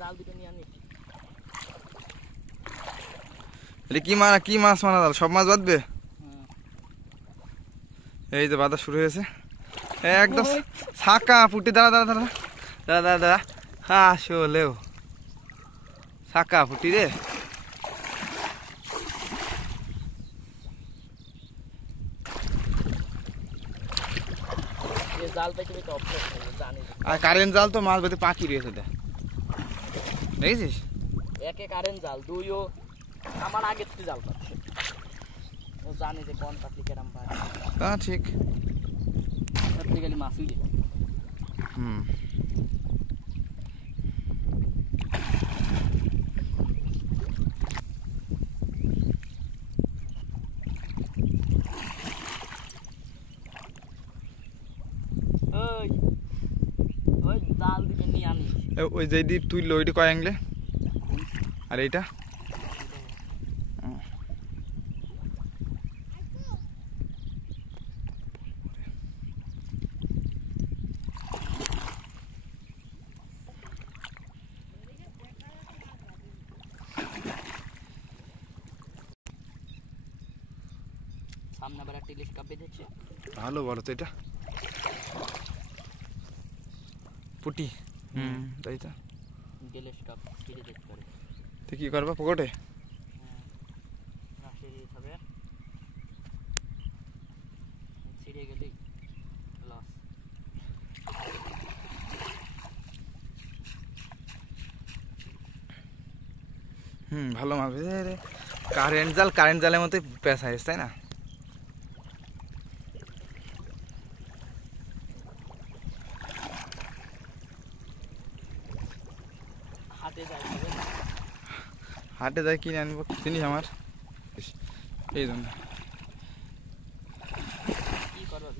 জাল দুটো নিয়ে আনি। কি মাছ মারা জাল? সব মাছ বাঁধবে? এই যে বাঁধা শুরু হয়েছে একদম ছাকা পুটি। দাঁড়া আসলেও ছাকা পুটি রে। আর কারেন্ট জাল তো মাছ বেঁধে পাখি রয়েছে দেখেছিস? একে কারেন্ট জাল, দুইও আমার আগের থেকে জাল পাচ্ছে। ও জানে যে কোন পাখি কেরাম পায়। তা ঠিক। সত্যি গেলে মাছই দে। ওই জাল দুটো নিয়ে আনি। ওই যে তুই লইটি কয় অ্যাঙ্গলে? আর এইটা সামনে আবার একটা ইলিশ কাপ বেঁধেছে। ভালো বলো তো এটা পুটি। তাই তো ইলিশ কাপ ছিঁড়ে যেতে পারে। তো কি করবা পকেটে? হবে ছিঁড়ে গেলেই লস। ভালো মাছ। কারেন্ট জালের মতোই পেঁচা হয়েছে তাই না? হাটে যাই কিনে আনবো জিনিস আমার এই জন্য। কি করবো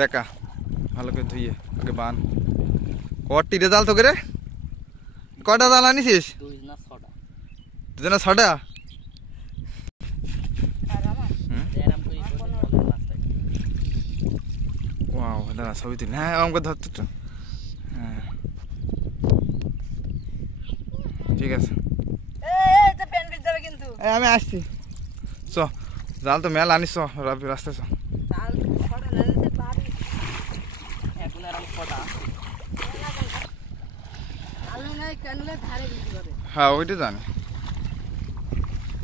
দেখা ভালো করে ধুইয়ে ওকে বান। কটিরে জাল তোকে রে? কটা জাল আনিছিস? দুই না ছটা? ওয়াও দাঁড়া ছবি তুলি। হ্যাঁ আমাকে ধরতো তো। হ্যাঁ ঠিক আছে আমি আসছি। চ জাল তো মেলা আনিস রাস্তা চ। হ্যাঁ ওইটা জানি।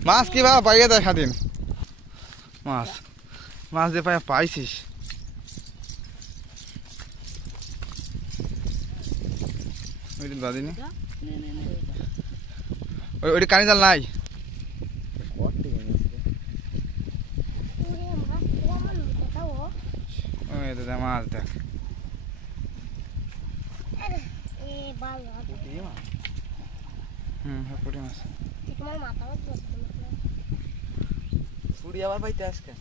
মাছ কি বাবা পাইয়ে দেয় স্বাধীন মাছ যে পাইছিস। ওইদিন বাদিনি ওইটা কানি জাল নাই। মাছ দেখ পুঁটি মাছ। ছুরি আবার পাইতে আজকে